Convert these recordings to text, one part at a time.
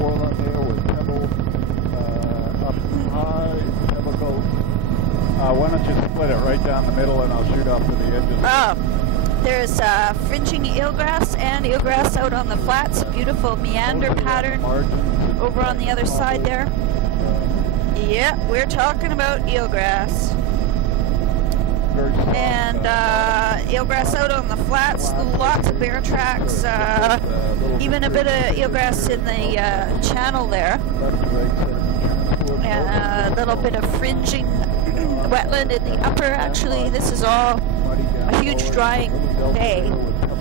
foreland there with pebble up high, pebble coat. Why don't you split it right down the middle and I'll shoot off to the edges. There's fringing eelgrass and eelgrass out on the flats. Beautiful meander pattern over on the other side there. Yeah, we're talking about eelgrass. And eelgrass out on the flats, lots of bear tracks, even a bit of eelgrass in the channel there. And a little bit of fringing wetland in the upper. Actually, this is all a huge drying bay.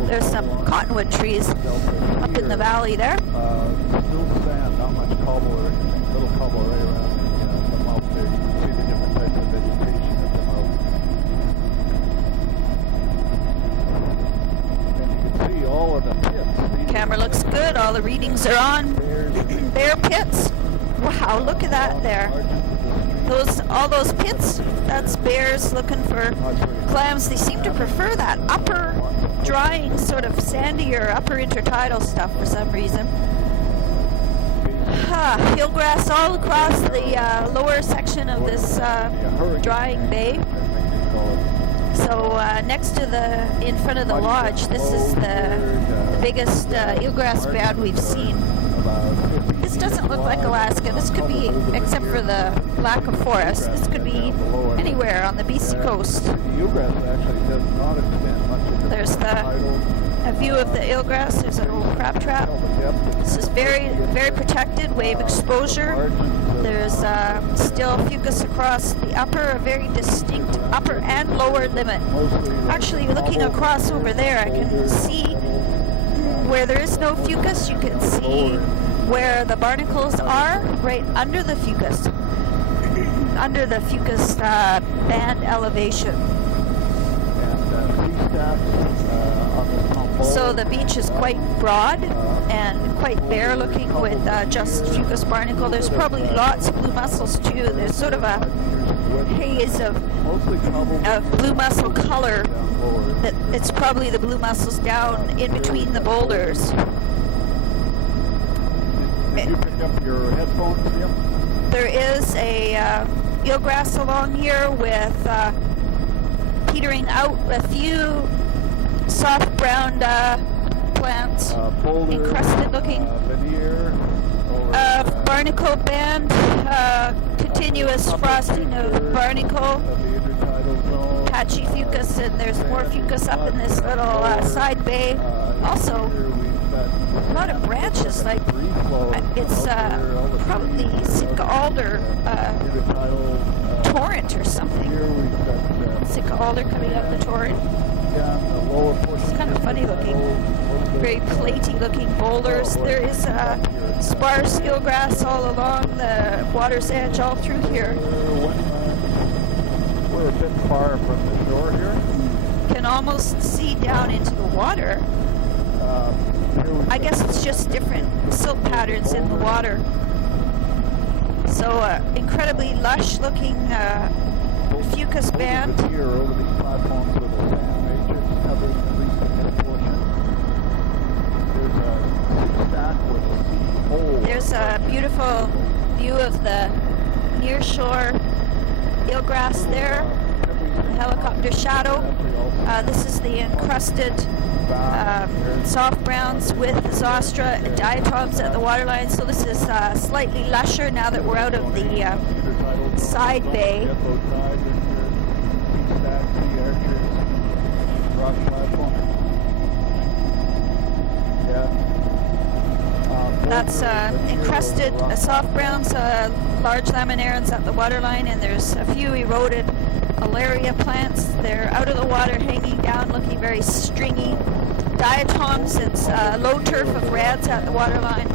There's some cottonwood trees up in the valley there. Still sand, not much cobble or anything. Little cobble right around the mouth there. You can see the different types of vegetation at the mouth. And you can see all of the pits. Camera looks good. All the readings are on. Bear pits. Wow, look at that there. All those pits, that's bears looking for clams. They seem to prefer that upper drying sort of sandier upper intertidal stuff for some reason. Eelgrass all across the lower section of this drying bay. So next to in front of the lodge, this is the biggest eelgrass band we've seen. This doesn't look like Alaska. This could be, except for the lack of forest, this could be anywhere on the BC coast. There's a view of the eelgrass. There's an old crab trap. This is very, very protected, wave exposure. There's still fucus across the upper, a very distinct upper and lower limit. Actually, looking across over there, I can see where there is no fucus. You can see where the barnacles are, right under the fucus, band elevation. So the beach is quite broad and quite bare looking with just fucus barnacle. There's probably lots of blue mussels too. There's sort of a haze of blue mussel color. It's probably the blue mussels down in between the boulders. Did you pick up your headphones, Jim? There is a eelgrass along here with petering out a few soft brown plants, encrusted looking barnacle band, continuous frosting of barnacle, patchy fucus, and there's more fucus up in this little side bay. Also, a lot of branches, like it's probably Sitka alder torrent or something. Sitka alder coming up the torrent. It's kind of funny looking, very platy looking boulders. There is sparse eelgrass all along the water's edge all through here. We're a bit far from the shore here. Can almost see down into the water. I guess it's just different silt patterns in the water. So incredibly lush looking fucus band. There's a beautiful view of the near shore eelgrass there, the helicopter shadow. This is the encrusted soft browns with zostra and diatoms at the waterline. So this is slightly lusher now that we're out of the side bay. That's encrusted soft browns, large laminarans at the waterline, and there's a few eroded alaria plants. They're out of the water, hanging down, looking very stringy. Diatoms, it's low turf of reds at the waterline.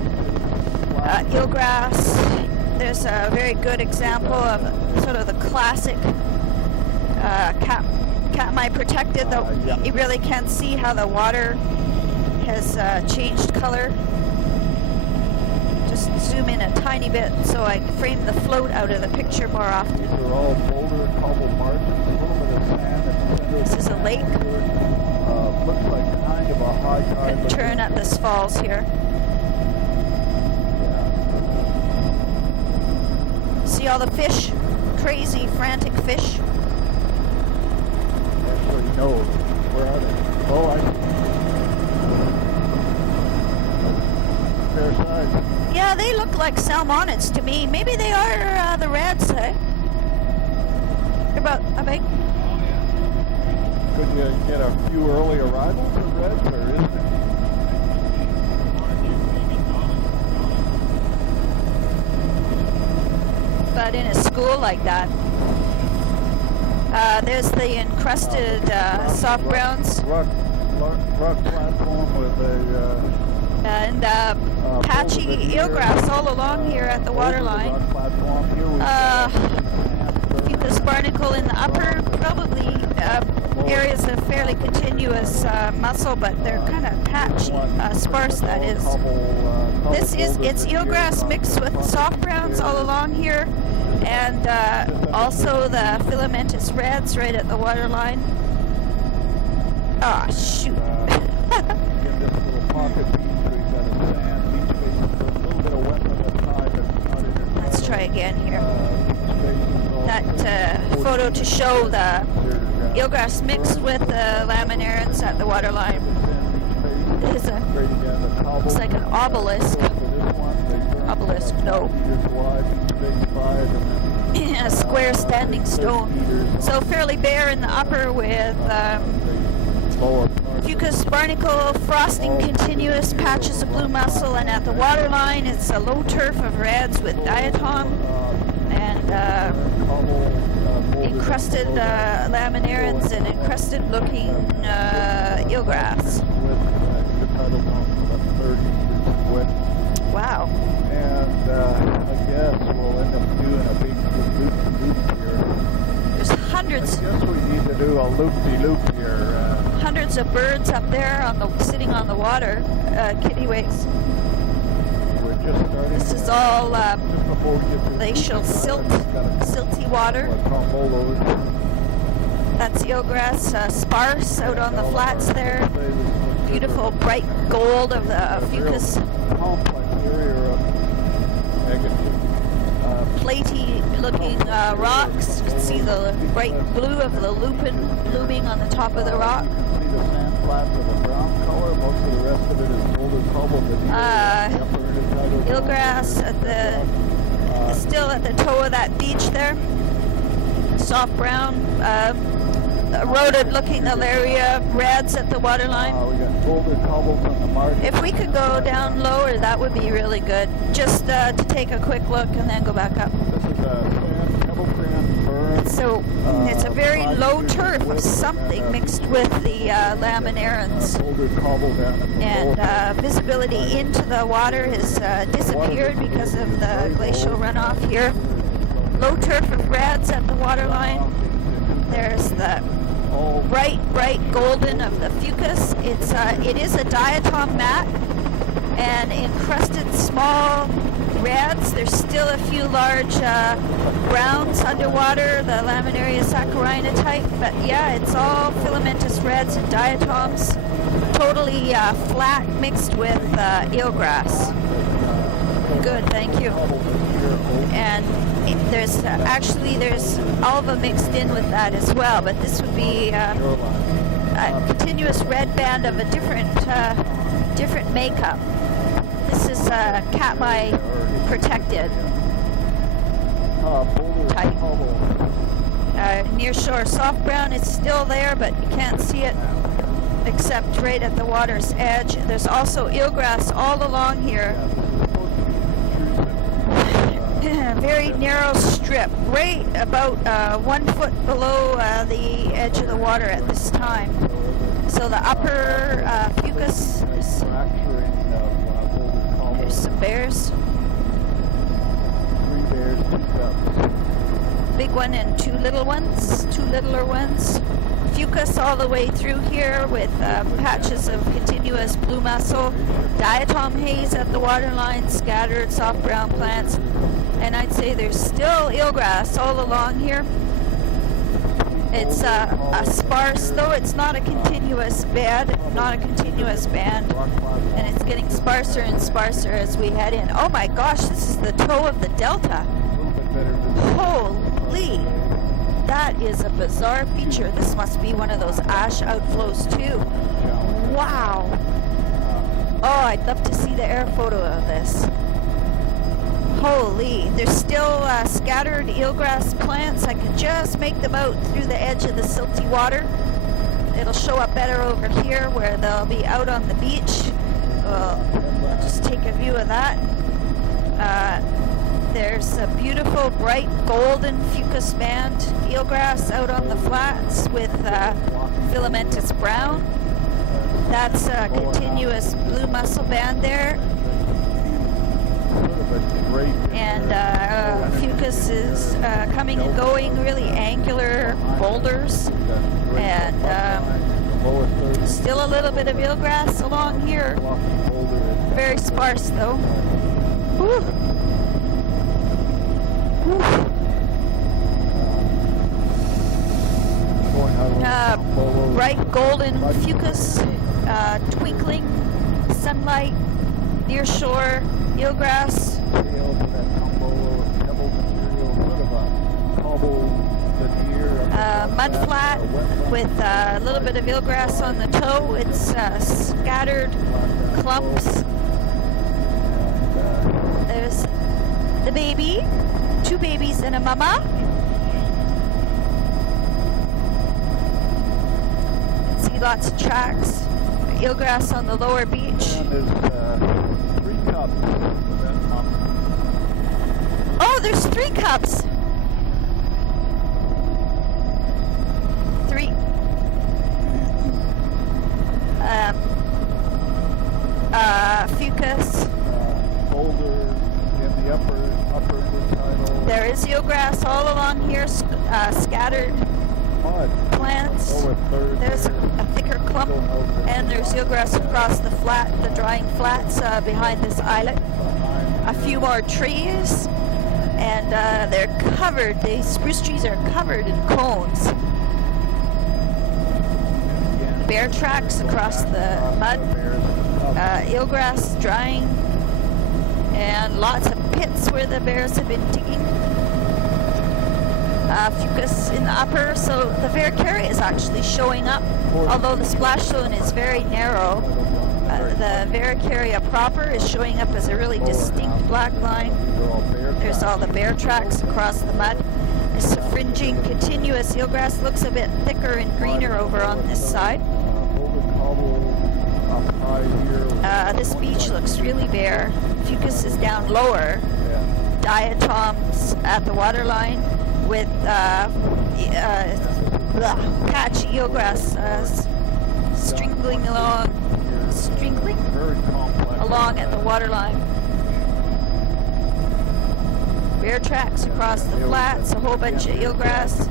Eelgrass, there's a very good example of sort of the classic Katmai protected, though you really can't see how the water has changed color. Just zoom in a tiny bit so I can frame the float out of the picture more often. These are all boulder and cobble margins, a little bit of sand at the center. This is a lake. Looks like kind of a high tide. And turn at this falls here. Yeah. see all the fish? Crazy, frantic fish. Actually, no. Where are they? Oh, I see. Fair size. Yeah, they look like salmonids to me. Maybe they are the reds, eh? They're about how big? Could you get a few early arrivals of reds, or isn't it? But in a school like that. There's the encrusted soft browns. Rock platform with a... and patchy eelgrass all along here at the waterline. Fucus barnacle in the upper, probably areas of fairly continuous mussel, but they're kind of patchy, sparse that is. It's eelgrass mixed with soft browns all along here, and also the filamentous reds right at the waterline. Ah, shoot. Let's try again here. That photo to show the eelgrass mixed with the laminarans at the waterline. It looks like an obelisk. Obelisk, no. A square standing stone. So fairly bare in the upper with Fucus barnacle, frosting continuous patches of blue mussel, and at the waterline it's a low turf of reds with diatom and encrusted laminarans and encrusted looking eelgrass. Wow. And I guess we'll end up doing a big loop here. There's hundreds. I guess we need to do a loop-de-loop here. Hundreds of birds up there sitting on the water, kittiwakes. We're just starting. This is all glacial silty water. That's eelgrass, sparse out on the flats there. Beautiful bright gold of the fucus. Platy looking rocks. You can see the bright blue of the lupin blooming on the top of the rock. You can see the sand flats of the brown color. Most of the rest of it is golden cobbled. Eelgrass at still at the toe of that beach there. Soft brown, eroded looking Alaria reds at the waterline. We got golden cobbles on the margin. If we could go down lower, that would be really good. Just to take a quick look and then go back up. This is a pebble sand burn. So it's a very low turf of something mixed with the laminarans. Golden cobble down at the And visibility into the water has disappeared because of the glacial runoff here. Low turf of reds at the waterline. There's the bright golden of the fucus. It is a diatom mat and encrusted small reds. There's still a few large browns underwater, the Laminaria saccharina type, but yeah, it's all filamentous reds and diatoms, totally flat mixed with eelgrass. Good, thank you. And there's alva mixed in with that as well, but this would be a continuous red band of a different makeup. This is catmai protected type. Near shore soft brown is still there, but you can't see it except right at the water's edge. There's also eelgrass all along here. Very narrow strip, right about 1 foot below the edge of the water at this time. So the upper fucus, there's some bears. 3 bears, 2 cubs. Big one and 2 little ones, 2 littler ones. Fucus all the way through here with patches of continuous blue mussel, diatom haze at the waterline, scattered soft brown plants, and I'd say there's still eelgrass all along here. It's a sparse, though it's not a continuous band, and it's getting sparser and sparser as we head in. Oh my gosh, this is the toe of the delta. A little bit better than Holy! That is a bizarre feature. This must be one of those ash outflows too. Wow! Oh, I'd love to see the air photo of this. Holy! There's still scattered eelgrass plants. I can just make them out through the edge of the silty water. It'll show up better over here where they'll be out on the beach. I'll just take a view of that. There's a beautiful bright golden fucus band eelgrass out on the flats with filamentous brown. That's a continuous blue mussel band there. And fucus is coming and going, really angular boulders. And still a little bit of eelgrass along here. Very sparse though. Whew. Bright golden fucus, twinkling sunlight, near shore, eelgrass. Mud flat with a little bit of eelgrass on the toe. It's scattered clumps. There's the baby, 2 babies and a mama. You can see lots of tracks. Eelgrass on the lower beach. And there's 3 cups. Oh, there's 3 cups. 3. Fucus. Boulder in the upper intertidal. There is eelgrass all along here, scattered Mud. plants. There's a thicker clump, and there's eelgrass across the flat, the drying flats behind this islet. A few more trees, and they're covered. The spruce trees are covered in cones. Bear tracks across the mud. Eelgrass drying, and lots of pits where the bears have been digging. Fucus in the upper, so the Varicary is actually showing up, although the splash zone is very narrow. The Varicaria proper is showing up as a really distinct black line. There's all the bear tracks across the mud. There's a fringing continuous eelgrass, looks a bit thicker and greener over on this side. This beach looks really bare. Fucus is down lower. Diatoms at the waterline with patch eelgrass stringling along at the waterline. Bear tracks across the flats, a whole bunch of eelgrass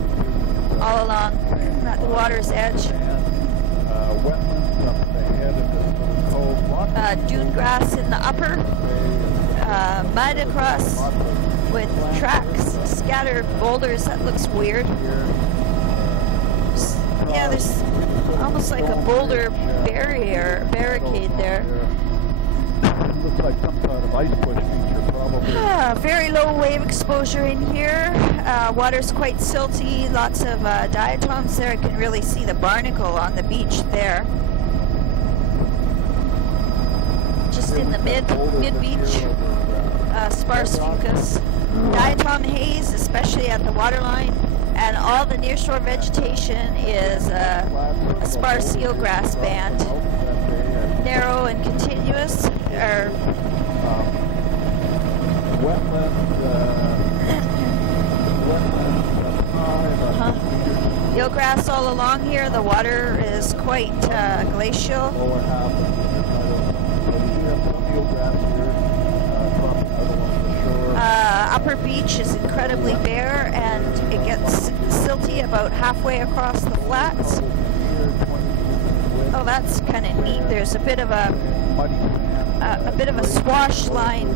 all along at the water's edge. Dune grass in the upper, mud across with tracks, scattered boulders. That looks weird. Yeah, there's almost like a boulder barricade there. Looks like some kind of ice push feature, probably. Very low wave exposure in here. Water's quite silty. Lots of diatoms there. I can really see the barnacle on the beach there. Just in the mid beach. Sparse fucus. Diatom haze, especially at the waterline. And all the nearshore vegetation is a sparse eelgrass band. Narrow and continuous. Eelgrass all along here. The water is quite glacial. Upper beach is incredibly bare, and it gets silty about halfway across the flats. Oh, that's kind of neat. There's a bit of a swash line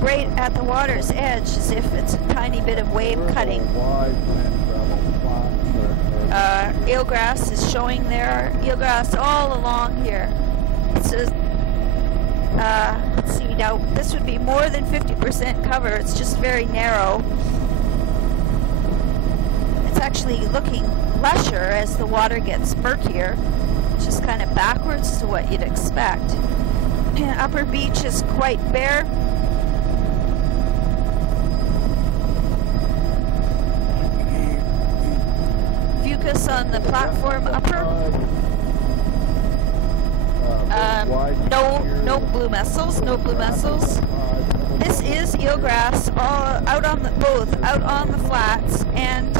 right at the water's edge, as if it's a tiny bit of wave cutting. Eelgrass is showing there. Eelgrass all along here. It's a, let's see now. This would be more than 50% cover. It's just very narrow. actually looking lusher as the water gets murkier, which is kind of backwards to what you'd expect. Upper beach is quite bare. Fucus on the platform upper. No blue mussels, no blue mussels. This is eelgrass all out on the both out on the flats and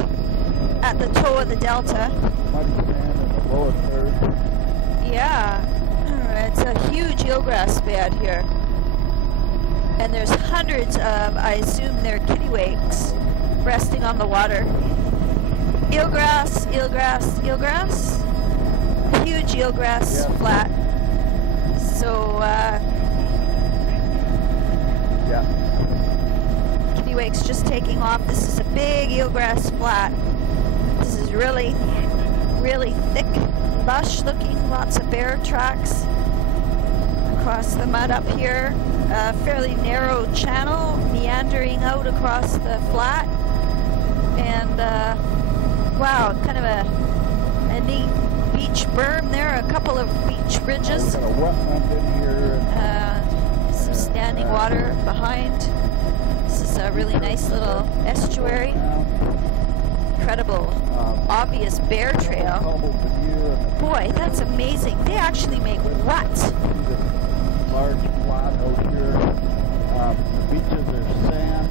at the toe of the delta. Yeah, it's a huge eelgrass bed here, and there's hundreds of, I assume they're kittiwakes, resting on the water. Eelgrass, eelgrass, eelgrass. A huge eelgrass flat. So, kittiwakes just taking off. This is a big eelgrass flat. This is really, really thick, lush looking, lots of bear tracks across the mud up here. A fairly narrow channel meandering out across the flat. And, wow, kind of a neat beach berm there, a couple of beach ridges. Got a wetland in here. Some standing water behind. This is a really nice little estuary. Incredible, obvious bear trail. Boy, that's amazing. They actually make what? Large flat out here. The beaches are sand,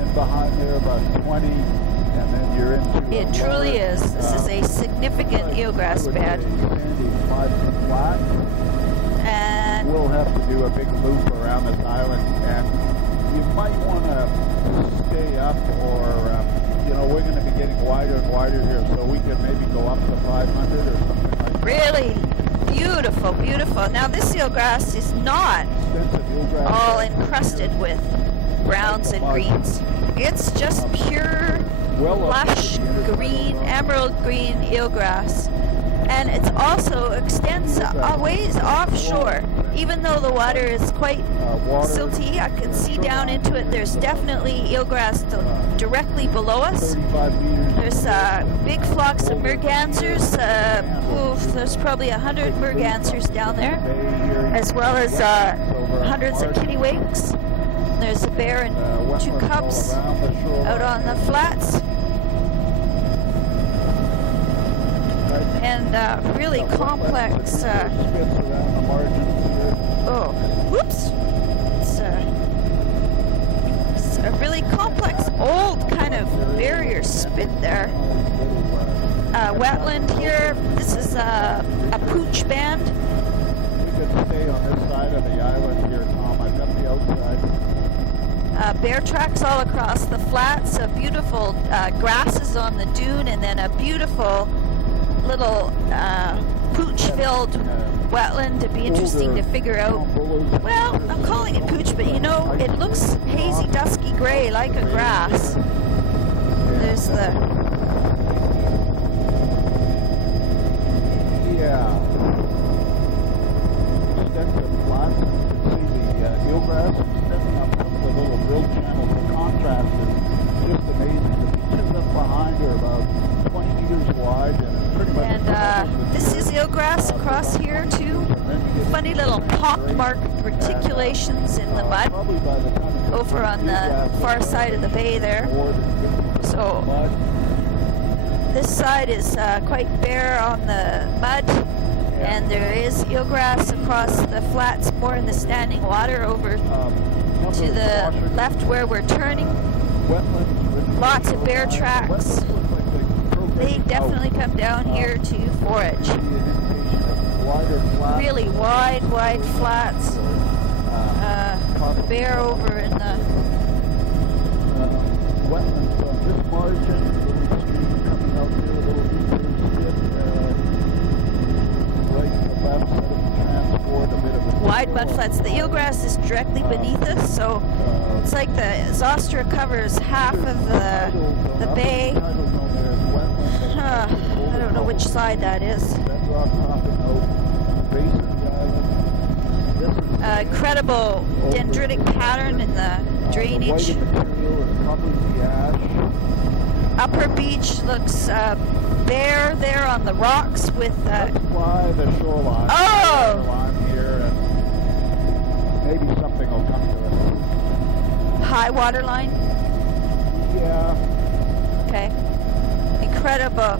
and behind there about 20, and then you're into. It truly is. This is a significant eelgrass bed. Sandy 5-foot flat. And we'll have to do a big loop around this island, and you might want to stay up, or you know, we're going to be getting wider and wider here, so we can maybe go up to 500 or something like that. really beautiful, beautiful. Now this eelgrass is not all encrusted with browns and greens. It's just pure lush green, emerald green eelgrass. And it also extends a ways offshore. Even though the water is quite silty, I can see down into it. There's definitely eelgrass directly below us. There's big flocks of mergansers. There's probably 100 mergansers down there, as well as hundreds of kittiwakes. There's a bear and 2 cubs out on the flats. And really complex. Whoops! It's a really complex, old kind of barrier spit there. Wetland here. This is a pooch band. We could stay on this side of the island here, Tom. I've got the outside. Bear tracks all across the flats. Beautiful grasses on the dune, and then a beautiful little pooch-filled wetland. It'd be interesting to figure out. Well, I'm calling it pooch, but you know, it looks hazy, dusky gray like a grass. There's the... Yeah. Extensive flats. You can see the eelgrass extending up some of the little rill channels. The contrast is just amazing. The beaches up behind are about 20 meters wide, and it's pretty much... And this is eelgrass across here too. Funny little pock-marked reticulations in the mud over on the far side of the bay there. So this side is quite bare on the mud, and there is eelgrass across the flats, more in the standing water over to the left where we're turning. Lots of bear tracks. They definitely come down here to forage. Really wide flats. The bear over in the wetlands on this margin, a little stream coming out here, a little deeper skip, right to the left, set of transport, a bit of a wide mud flats. The eelgrass is directly beneath us, so it's like the Zostra covers half of the bay. I don't know which side that is. Incredible dendritic pattern in the drainage. upper beach looks bare there on the rocks with. Let's fly the shoreline. Oh! Shoreline here, and maybe something will come to us. High water line? Yeah. Okay. Incredible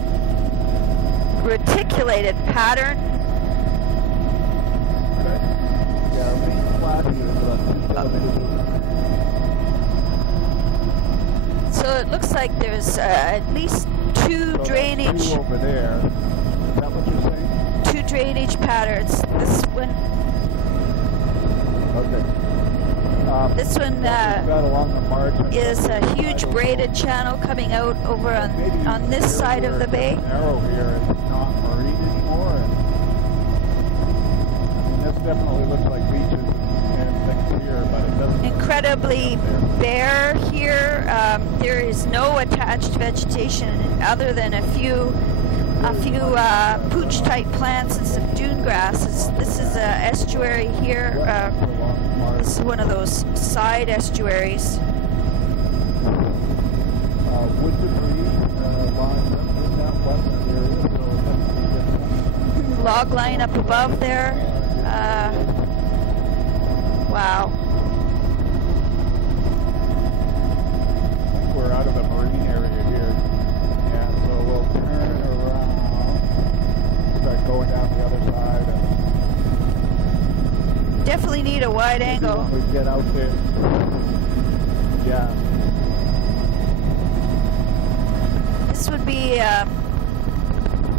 reticulated pattern. Okay. Yeah, our main flat here is about 2 kilometers. So it looks like there's at least two So drainage. two over there. Is that what you're saying? Two drainage patterns. This one. Okay. This one we've got along the margin is a huge braided channel coming out over on this side of the bay. Arrow here is not marine anymore. And this definitely looks like beaches and things here, but it doesn't. Incredibly bare here. There is no attached vegetation other than a few pooch type plants and some dune grasses. This is a estuary here. This is one of those side estuaries. Wood debris lines up in that wetland area, so definitely good. Log line up above there. Wow. I think we're out of the marine area here. Yeah, so we'll turn around, start going down the other side. And Definitely need a wide angle. when we get out there. Yeah. This would be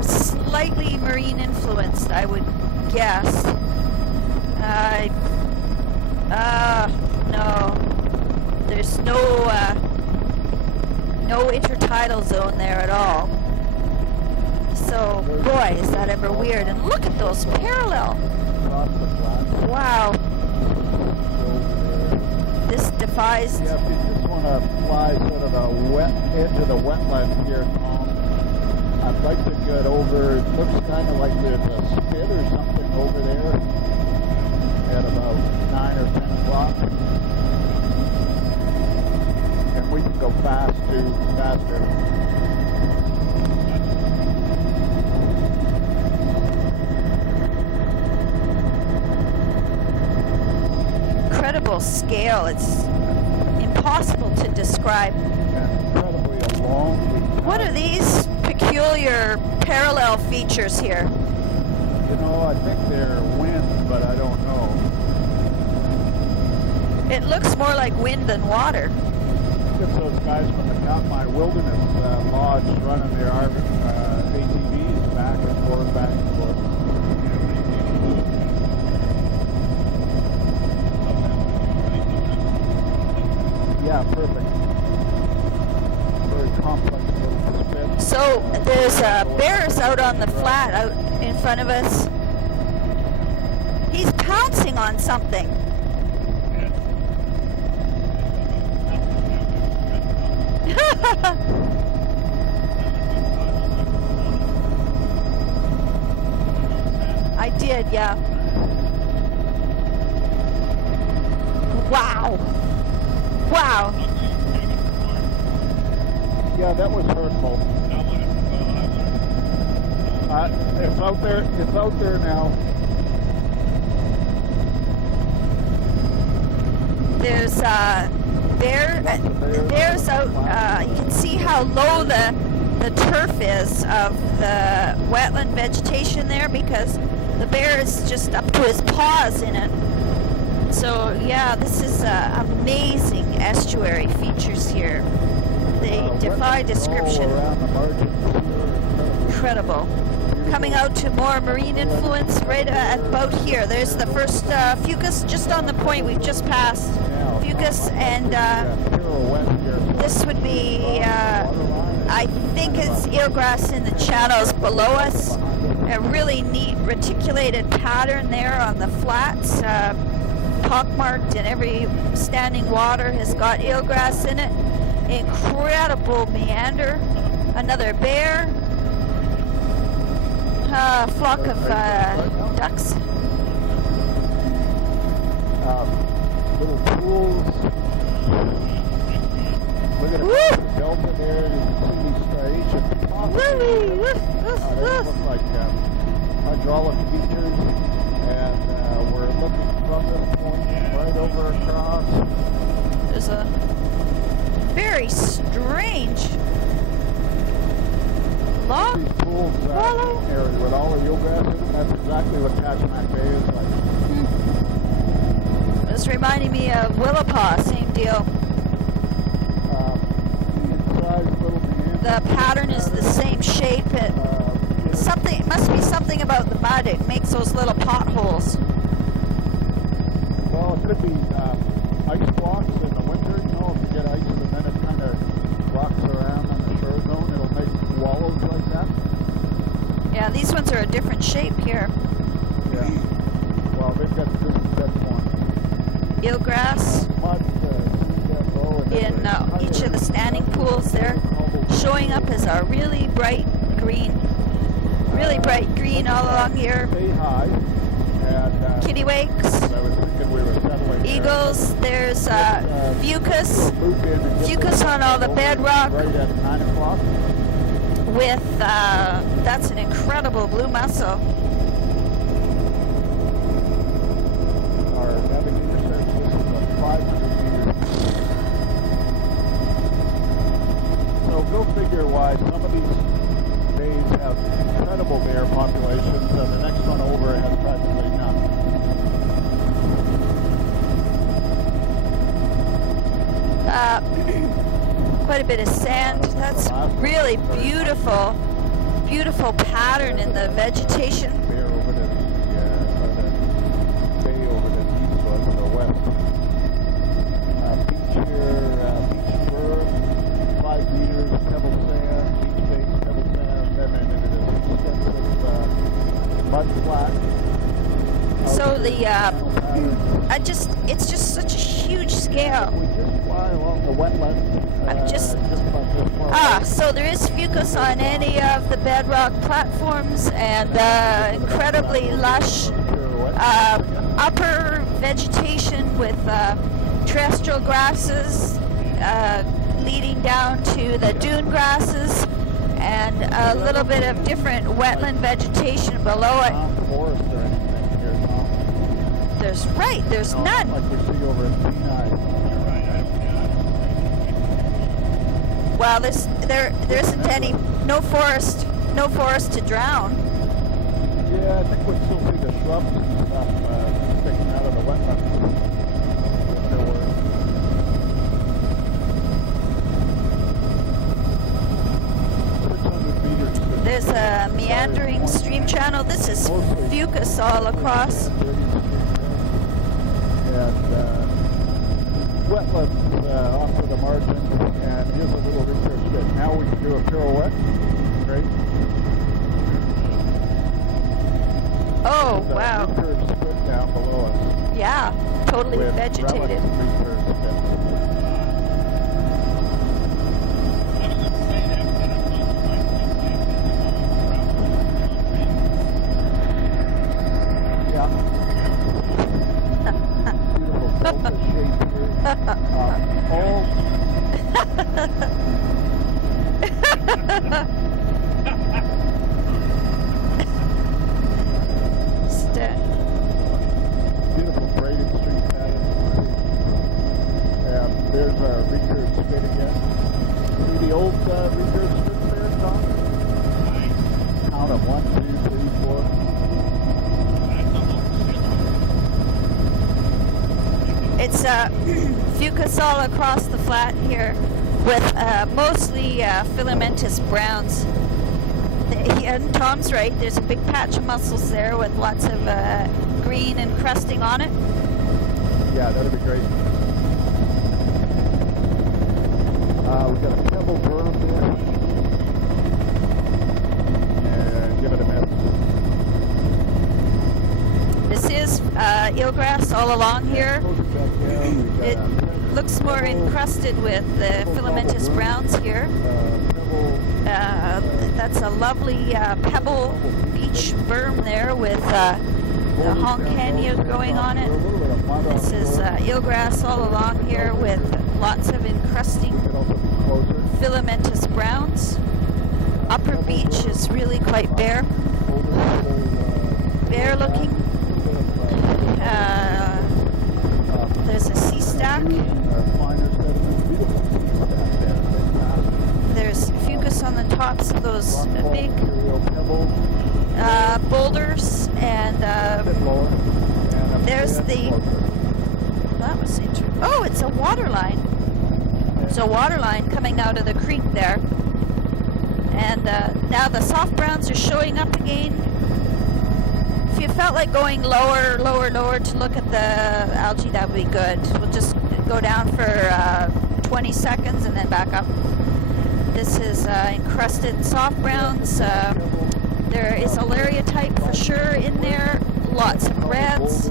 slightly marine influenced, I would guess. No. There's no intertidal zone there at all. So, boy, is that ever weird. And look at those parallel. Across the flats. Wow. Over there. This defies. Yeah, if you just want to fly sort of a wet edge of the wetland here, Tom, I'd like to get over. It looks kind of like there's a spit or something over there at about 9 or 10 o'clock. And we can go faster. Incredible scale. It's impossible to describe. And incredibly long. What are these peculiar parallel features here? You know, I think they're wind, but I don't know. It looks more like wind than water. It's those guys from the Katmai Wilderness Lodge running their ATVs back and forth, back and forth. Yeah, perfect. Very complex little spin. So there's bears out on the flat out in front of us. He's pouncing on something. I did, yeah. Wow. Wow. Yeah, that was hurtful. It's out there. It's out there now. There's there's out. You can see how low the turf is of the wetland vegetation there because the bear is just up to his paws in it. So yeah, this is amazing estuary features here. They defy description. Incredible. Coming out to more marine influence right at about here. There's the first fucus just on the point we've just passed. Fucus, and this would be, I think it's eelgrass in the channels below us. A really neat reticulated pattern there on the flats. Pockmarked, and every standing water has got eelgrass in it. Incredible meander. Another bear. Flock of ducks. Little pools. Look at the delta there. You can see these look like hydraulic features, and we're looking from this point right over across. There's a very strange log These pools wallow area with all the eelgrass in them. That's exactly what Catchmack Bay is like. It's reminding me of Willapa, same deal. The pattern is the same shape. It must be something about the mud. It makes those little potholes. Well, it could be ice blocks in the winter. You know, if you get ice and then it kind of rocks around on the shore zone, it'll make wallows like that. Yeah, these ones are a different shape here. Yeah. Well, they've got this form. Eelgrass in each of the standing pools there, showing up as a really bright green all along here. Kittiwakes, eagles, there's fucus on all the bedrock with, that's an incredible blue mussel. Our navigator says this is a 500 meters. So go figure why some of these bays have incredible bear populations and the next one over has practically none. Quite a bit of sand. That's really beautiful pattern in the vegetation. Bear over to the bay over to the east was to the west. Beach here, beach berm, 5 meters, pebble sand, beach base, pebble sand, then into this extensive mud flat. So it's just such a huge scale. We just fly along the wetland. So there is fucus on any of the bedrock platforms and incredibly lush upper vegetation with terrestrial grasses leading down to the dune grasses and a little bit of different wetland vegetation below it. There's none. Like we see over in Kenai. Well, there isn't any, no forest to drown. Yeah, I think we still see the shrubs and stuff sticking out of the wetlands. There's a meandering stream channel. This is fucus all across. And wetlands off to the margin, and here's a little research bit. Now we can do a pirouette. Great. Oh, wow. Recurve spit down below us. Yeah, totally vegetated. Beautiful braided street pattern. And there's our recurve spit again. See the old recurve spit there, Tom? Count them 1, 2, 3, 4. It's fucus all across the flat here with mostly filamentous browns. And Tom's right, there's a big patch of mussels there with lots of green encrusting on it. Yeah, that'd be great. We got a pebble berm there. And give it a miss. This is eelgrass all along here. It looks more encrusted with the filamentous browns here. That's a lovely pebble beach berm there with the honkania growing on it. This is eelgrass all along here with lots of encrusting filamentous browns. Upper beach quite bare. Bare looking. There's a sea stack. There's fucus on the tops of those big boulders, and there's the. That was interesting. Oh, it's a water line. There's a water line coming out of the creek there, and now the soft browns are showing up again. If you felt like going lower to look at the algae, that would be good. We'll just go down for 20 seconds and then back up. This is encrusted soft browns. There is Alaria type for sure in there. Lots of reds.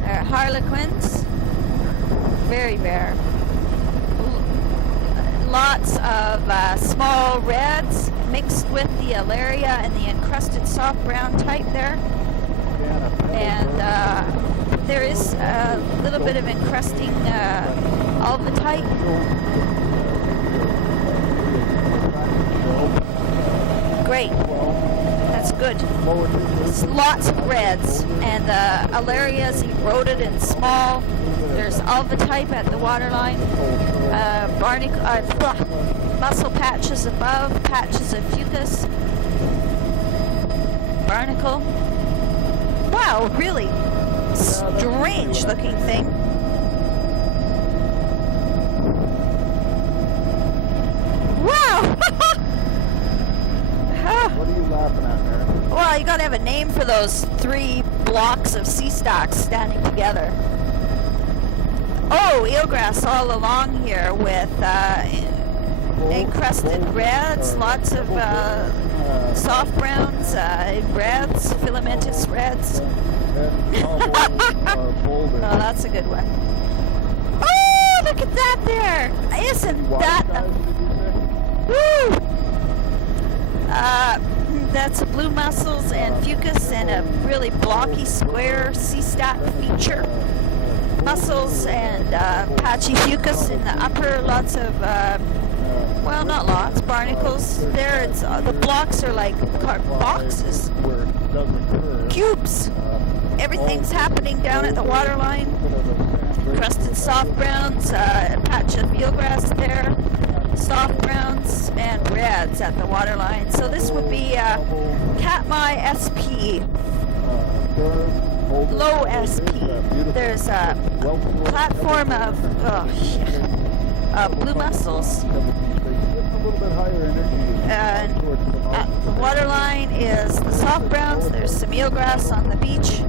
There are harlequins. Very bare. Lots of small reds mixed with the Alaria and the encrusted soft brown type there. And there is a little bit of encrusting alba type. Great. That's good. Lots of reds, and Alaria is eroded and small. There's alba type at the waterline. Mussel patches above, patches of fucus. Barnacle. Wow, really strange looking thing. Wow! What are you laughing at, Mary? Well, you gotta have a name for those 3 blocks of sea stocks standing together. Oh, eelgrass all along here with encrusted reds, lots of soft browns, reds, filamentous reds. Oh, that's a good one. Oh, look at that there! Isn't that woo? That's blue mussels and fucus and a really blocky square sea stack feature. Mussels and patchy fucus in the upper, lots of, well, not lots, barnacles. There, it's the blocks are like boxes, cubes. Everything's happening down at the waterline. Crusted soft browns, a patch of eelgrass there, soft browns and reds at the waterline. So this would be Katmai SP. Low SP. There's a platform of blue mussels. And the waterline is the soft browns. There's some eelgrass on the beach.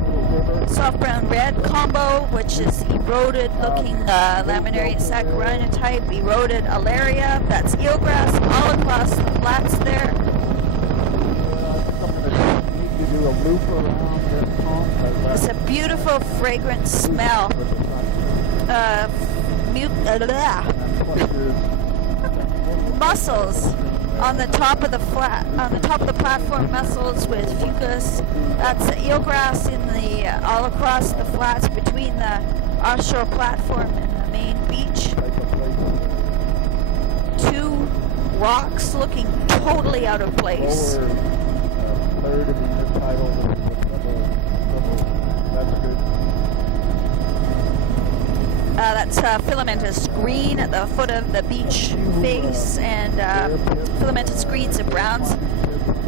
Soft brown red combo, which is eroded looking laminarian saccharina type, eroded Alaria. That's eelgrass all across the flats there. It's a beautiful, fragrant smell. Mussels on the top of the platform. Mussels with fucus. That's the eelgrass in the all across the flats between the offshore platform and the main beach. 2 rocks looking totally out of place. Third of your title. That's good. That's filamentous green at the foot of the beach face, and filamentous greens and browns,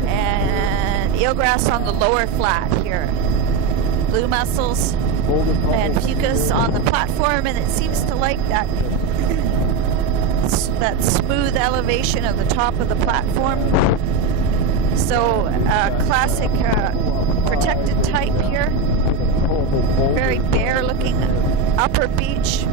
and eelgrass on the lower flat here. Blue mussels and fucus on the platform, and it seems to like that smooth elevation of the top of the platform. So classic protected type here. Very bare looking upper beach.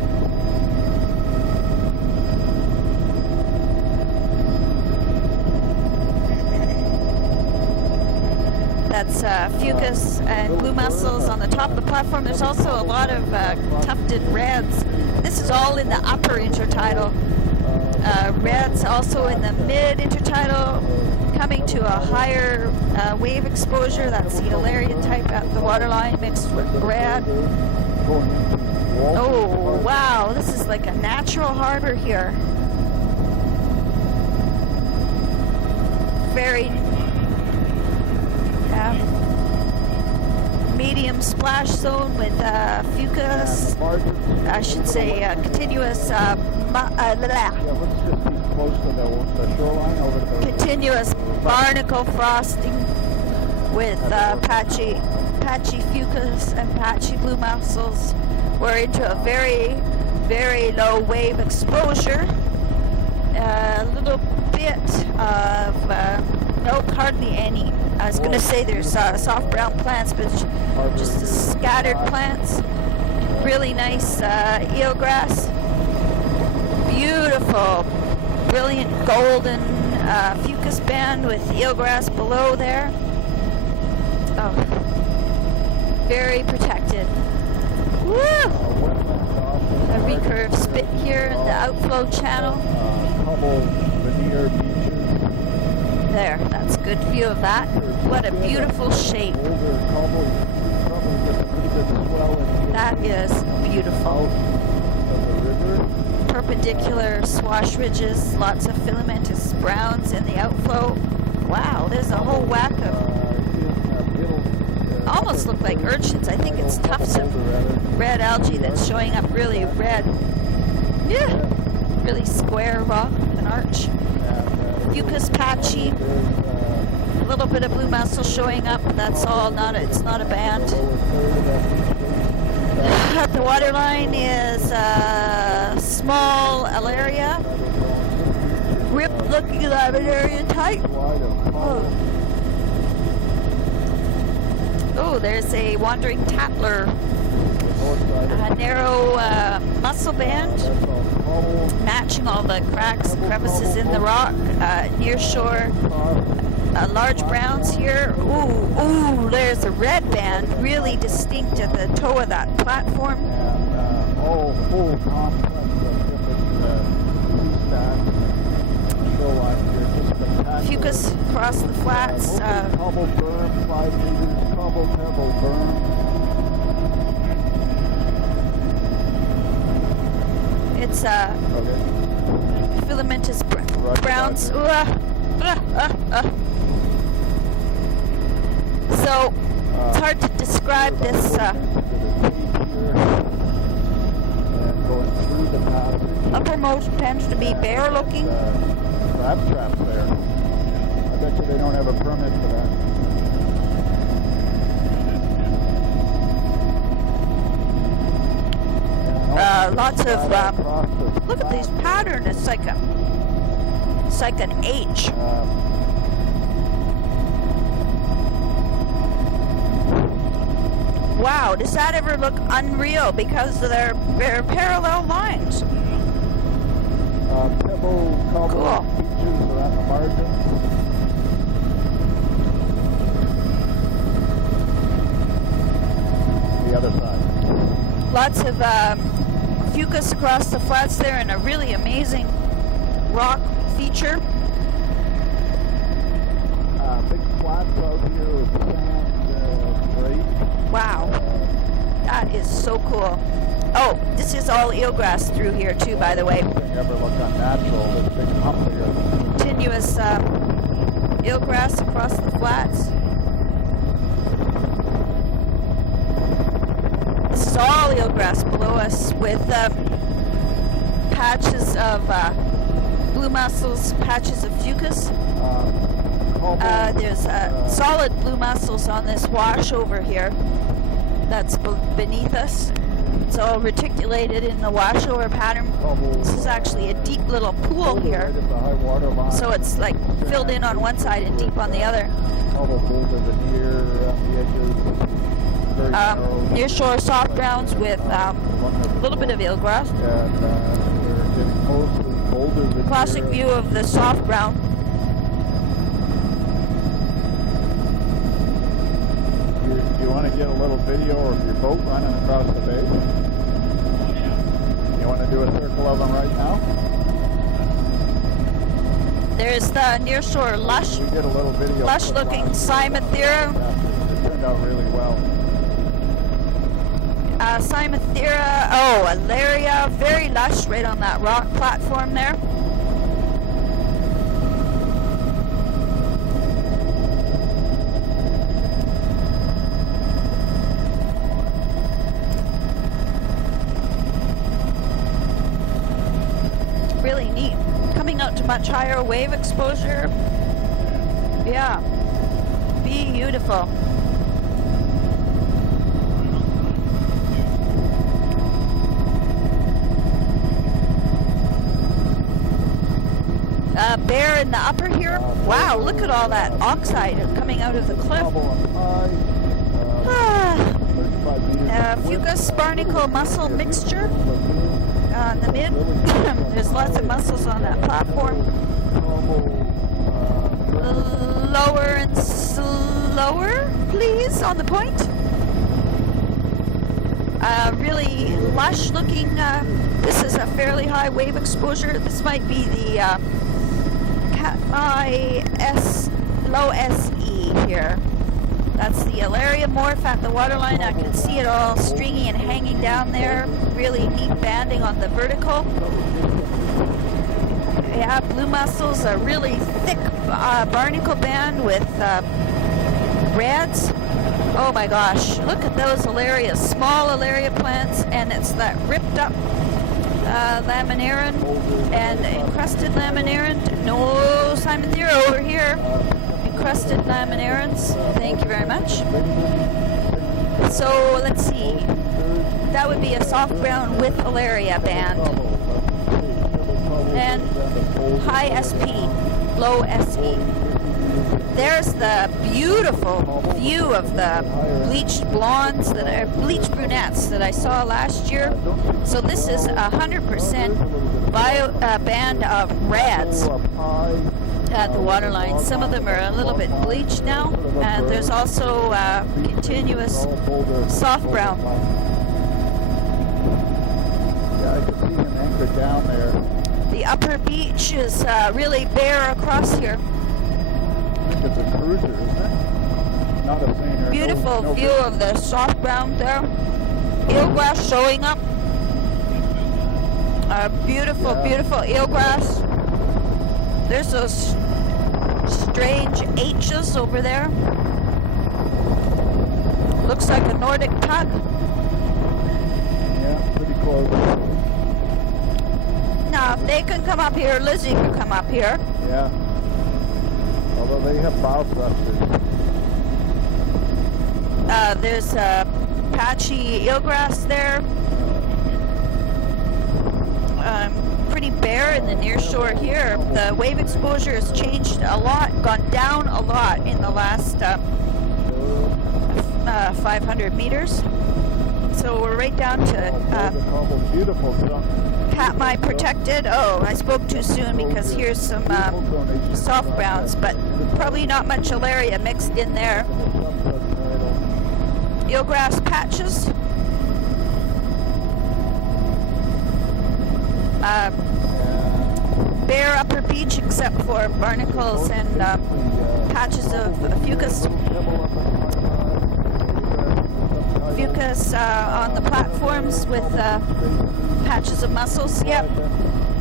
That's fucus and blue mussels on the top of the platform. There's also a lot of tufted reds. This is all in the upper intertidal. Reds also in the mid intertidal, coming to a higher wave exposure. That's the Alarian type at the waterline mixed with red. Oh, wow, this is like a natural harbor here. very medium splash zone with fucus, I should say continuous continuous barnacle frosting with patchy fucus and patchy blue mussels. We're into a very, very low wave exposure. A little bit of, nope, hardly any. I was going to say there's soft brown plants, but just the scattered plants. Really nice eelgrass. Beautiful, brilliant golden fucus band with eelgrass below there. Oh, very protected. Woo! A recurve spit here in the outflow channel. There, that's a good view of that. What a beautiful shape. That is beautiful. Perpendicular swash ridges, lots of filamentous browns in the outflow. Wow, there's a whole whack of, almost look like urchins. I think it's tufts of red algae that's showing up really red. Yeah, really square rock with an arch. Fucus patchy, a little bit of blue mussel showing up. That's all. It's not a band. At the waterline is a small alaria, rip-looking laminaria type. Oh, there's a wandering tattler. A narrow mussel band, matching all the cracks and crevices in the rock. Near shore, large browns here. Ooh, there's a red band, really distinct at the toe of that platform. Fucus across the flats. Cobble berm, 5 meters, cobble pebble berm. It's filamentous browns. So it's hard to describe this. Uppermost tends to be bare looking. Crab traps there. I bet you they don't have a permit for that. Lots of look at these patterns. It's like an H. Wow, does that ever look unreal because of their parallel lines? Pebble, cobble, beaches around the margins. The other side. Lots of fucus across the flats there, and a really amazing rock feature. Big flats out here with sand, great. Wow, that is so cool. Oh, this is all eelgrass through here too, by the way. Never look unnatural, this big hump here. Continuous eelgrass across the flats. This is all eelgrass below us with patches of blue mussels, patches of fucus. There's solid blue mussels on this wash over here that's beneath us. It's all reticulated in the washover pattern. This is actually a deep little pool here. So it's like filled in on one side and deep on the other. Near shore soft browns with a little bit of eelgrass. Classic view of the soft brown. You want to get a little video of your boat running across the bay? You want to do a circle of them right now? There's the near shore lush, lush looking Cymathera. It turned out really well. Cymathera, Alaria, very lush right on that rock platform there. really neat. Coming out to much higher wave exposure. Yeah, beautiful. Bear in the upper here. Wow, look at all that oxide coming out of the cliff. Fucus barnacle mussel mixture on the mid. There's lots of mussels on that platform. Lower and slower, please, on the point. Really lush looking. This is a fairly high wave exposure. This might be the low SE here. That's the Alaria morph at the waterline. I can see it all stringy and hanging down there. Really neat banding on the vertical. Yeah, blue mussels, a really thick barnacle band with reds. Oh my gosh, look at those Alaria, small Alaria plants, and it's that ripped up laminarin and encrusted laminarin. No Simon Thera over here. Encrusted laminarins. Thank you very much. So let's see. That would be a soft brown with Alaria band. And high SP, low SE. There's the beautiful view of the bleached blondes, that are bleached brunettes that I saw last year. So this is 100% band of reds at the waterline. Some of them are a little bit bleached now, and there's also continuous soft brown. Yeah, I can see an anchor down there. The upper beach is really bare across here. I think it's a cruiser, isn't it? Not a seiner. Beautiful view of the soft brown there. Eelgrass showing up. Beautiful, beautiful eelgrass. There's those strange H's over there. Looks like a Nordic tug. Yeah, pretty close. Now, if they can come up here, Lizzie can come up here. Yeah. Although they have bow thrusters. There's patchy eelgrass there. Pretty bare in the near shore here. The wave exposure has changed a lot, gone down a lot in the last 500 meters. So we're right down to Katmai protected. Oh, I spoke too soon because here's some soft browns, but probably not much Alaria mixed in there. Eelgrass patches. Bare upper beach except for barnacles and patches of fucus. Fucus on the platforms with patches of mussels. Yep.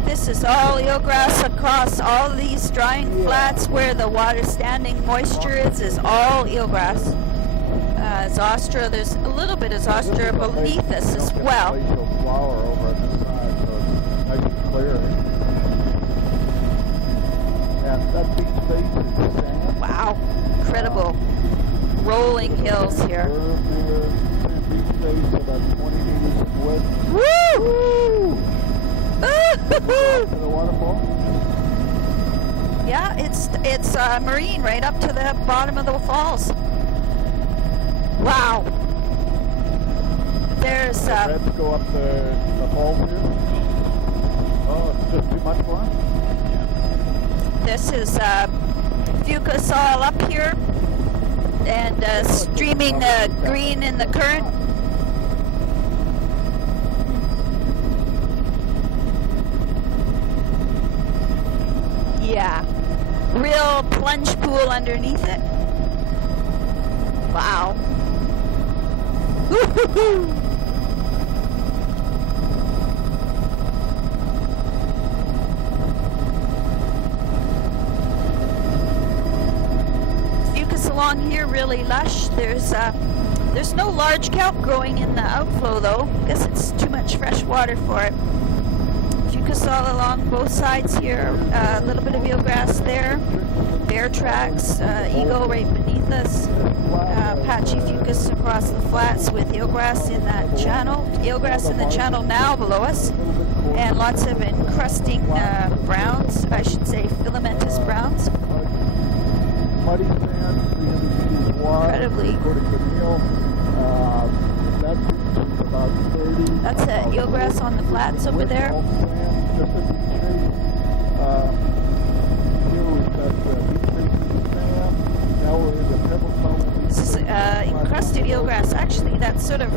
This is all eelgrass across all these drying flats where the water standing moisture is all eelgrass. Zostra, there's a little bit of Zostra beneath us as well. Wow, incredible rolling hills here. Woo! Yeah, it's marine right up to the bottom of the falls. Wow. There's Let's go up the falls here. Oh, it's just too much fun. This is fucus all up here and streaming green in the current. Yeah, real plunge pool underneath it. Wow. Woo-hoo-hoo. Fucus along here really lush. There's no large kelp growing in the outflow though. I guess it's too much fresh water for it. If you fucus all along both sides here. A little bit of eelgrass there. Bear tracks, eagle right beneath us. Patchy fucus across the flats with eelgrass in that channel. Eelgrass in the channel now below us. And lots of encrusting browns, I should say filamentous browns. Incredibly. That's eelgrass on the flats over there. This is encrusted eelgrass. Actually, that sort of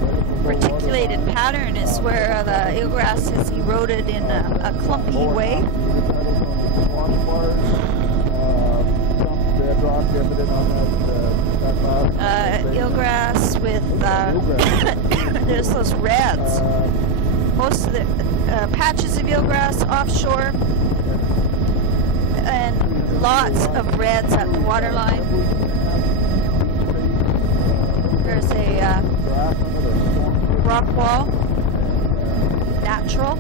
reticulated pattern is where the eelgrass has eroded in a clumpy way. Eelgrass with there's those reds. Most of the patches of eelgrass offshore, and lots of reds at the waterline. There's a rock wall, natural.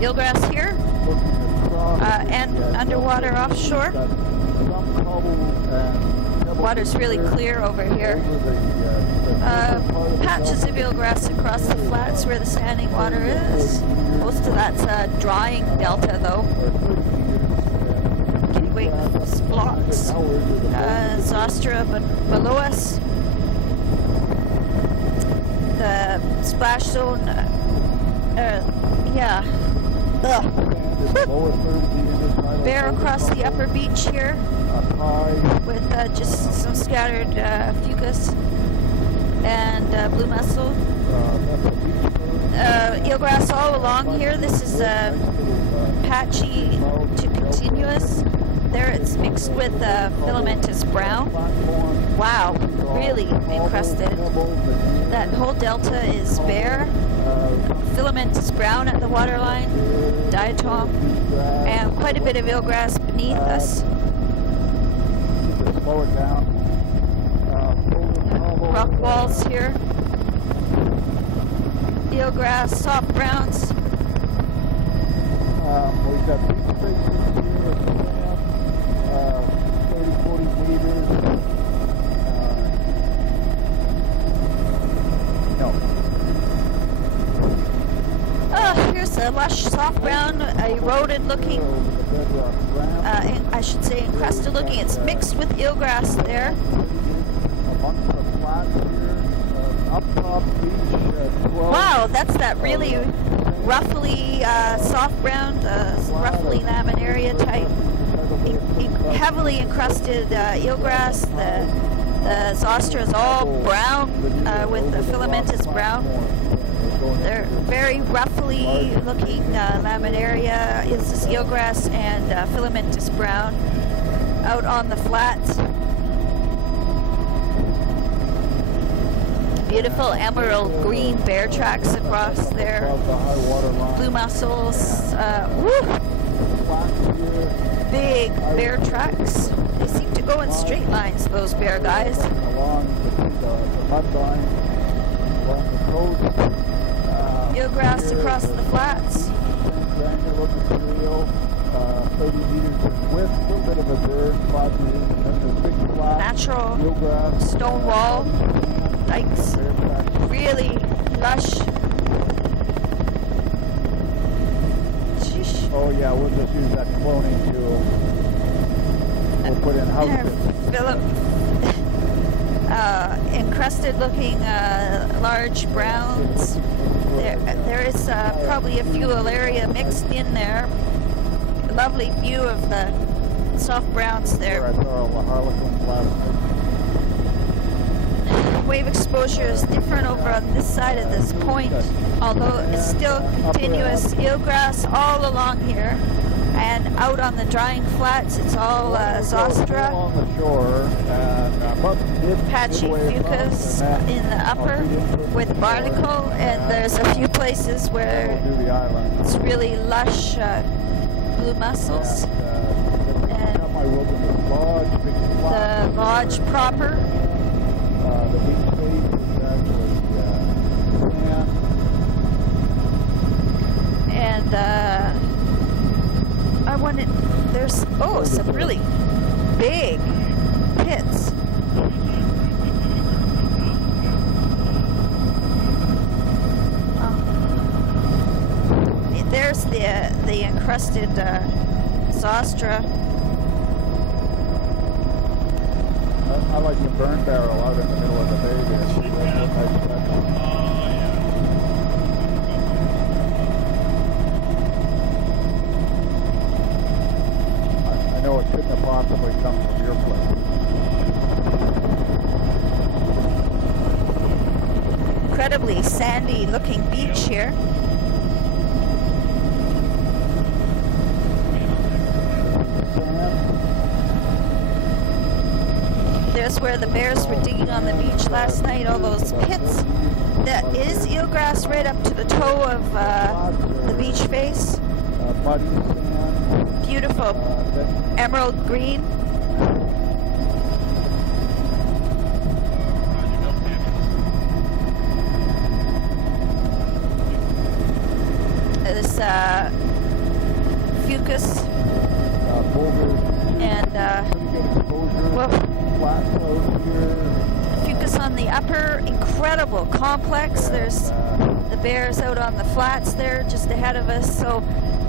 Eelgrass here, and underwater offshore. Water's really clear over here. Patches of eelgrass across the flats where the standing water is. Most of that's drying delta though. Getting away with blocks. Zostra below us. The splash zone, yeah. Bear across the upper beach here with just some scattered fucus and blue mussel. Eelgrass all along here. This is patchy to continuous. There it's mixed with filamentous brown. Wow, really encrusted. That whole delta is bare. Filamentous brown at the waterline, diatom, and quite a bit of eelgrass beneath us. Slow it down. Rock walls here. Eelgrass, soft browns. We've got deep spaces here, 30-40 meters. Here's a lush, soft brown, eroded looking, I should say encrusted looking. It's mixed with eelgrass there. Wow, that's that really roughly soft brown, roughly laminaria type, heavily encrusted eelgrass. The zostra is all brown with the filamentous brown. They're very roughly looking laminaria is this eelgrass and filamentous brown out on the flats. Beautiful emerald green bear tracks across there. Blue mussels. Big bear tracks. They seem to go in straight lines, those bear guys. Eelgrass across the flats. 30 meters in width, a little bit of a bird, 5 meters, and then the big flat. Natural stone wall, dikes, really lush. Sheesh. Oh yeah, we'll just use that cloning tool. We'll put in encrusted looking large browns. There is probably a few alaria mixed in there. Lovely view of the soft browns there. Wave exposure is different over on this side of this point, although it's still continuous. Eelgrass all along here, and out on the drying flats it's all zostra. Patchy fucus in the upper with barnacle, and there's a few places where it's really lush blue mussels. And the lodge proper. And I wanted, there's, some really big pits. There's the encrusted Zostra. I like the burn barrel out in the middle of the bay there. I know it couldn't have possibly come from your place. Incredibly sandy looking beach here. There's where the bears were digging on the beach last night, all those pits. That is eelgrass right up to the toe of the beach face. Beautiful emerald green. This fucus and fucus on the upper, incredible complex. There's the bears out on the flats there just ahead of us. So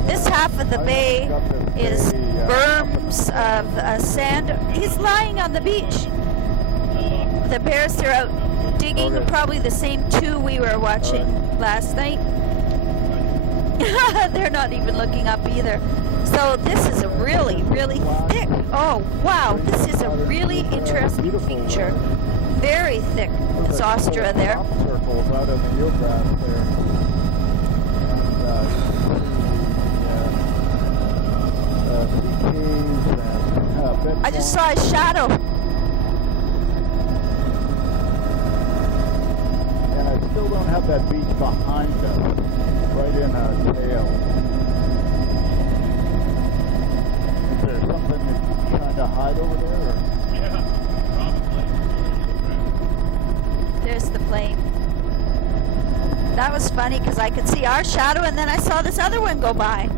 this half of the bay is berms of sand. He's lying on the beach. The bears are out digging, probably the same two we were watching last night. They're not even looking up either. So this is a really, really thick. Oh, wow. This is a really interesting feature. Very thick Zostra there. Circles out of the eelgrass there. I just saw his shadow. And I still don't have that beach behind us, right in our tail. Is there something that's trying to hide over there? Or? Yeah, probably. There's the plane. That was funny because I could see our shadow and then I saw this other one go by. Oh,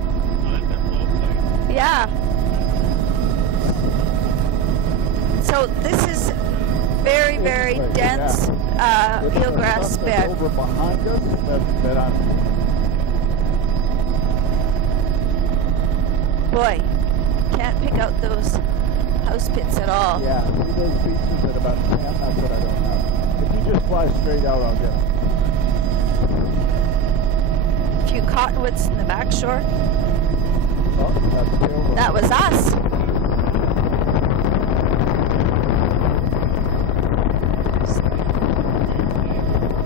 that's a float plane. Yeah. So this is very, very dense eelgrass bed. Over behind us that I'm... Boy, can't pick out those house pits at all. Yeah, see those beaches at about 10? That's what I don't have. If you just fly straight out, I'll get them. A few cottonwoods in the back shore. Oh, that's tail. That was us.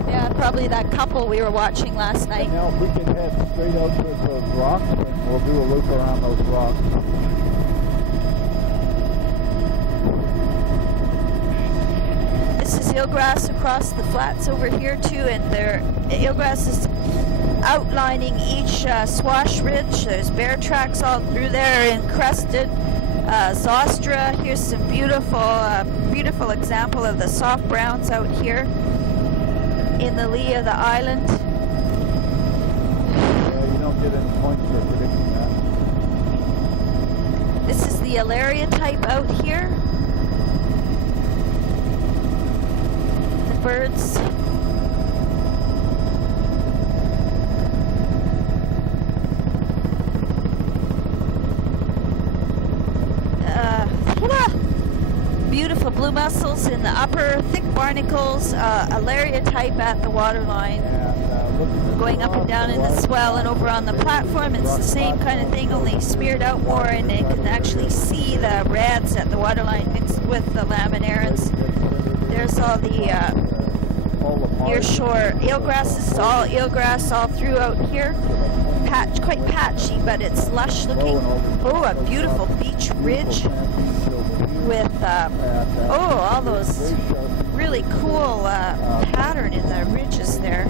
Yeah, probably that couple we were watching last night. And now if we can head straight out towards those rocks, and we'll do a loop around those rocks. This is eelgrass across the flats over here too, and eelgrass is outlining each swash ridge. There's bear tracks all through there, encrusted. Zostra, here's some beautiful example of the soft browns out here in the lee of the island. Yeah, you don't get any points for predicting that. This is the Alaria type out here. The birds. Beautiful blue mussels in the upper, thick barnacles, Alaria type at the waterline. And, going up and down in the swell, and over on the platform it's the same kind of thing, only smeared out more, and you can actually see the reds at the waterline mixed with the laminarans. There's all the nearshore eelgrass. This is all eelgrass all throughout here. Quite patchy, but it's lush looking. Oh, a beautiful beach ridge with all those really cool pattern in the ridges there.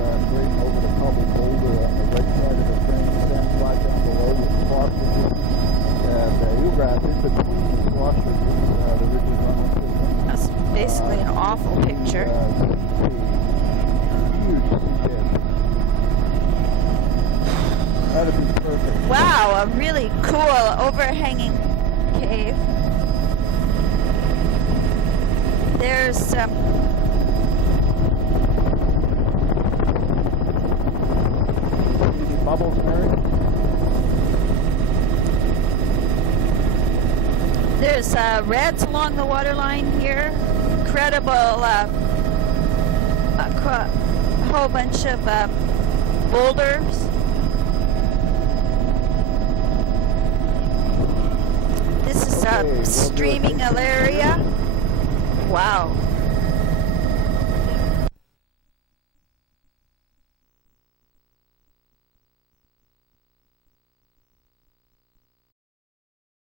That's basically an awful picture. That'd be a really cool overhanging cave. There's Any bubbles, Mary? There's reds along the waterline here. Incredible, a whole bunch of boulders. This is a streaming area. Wow.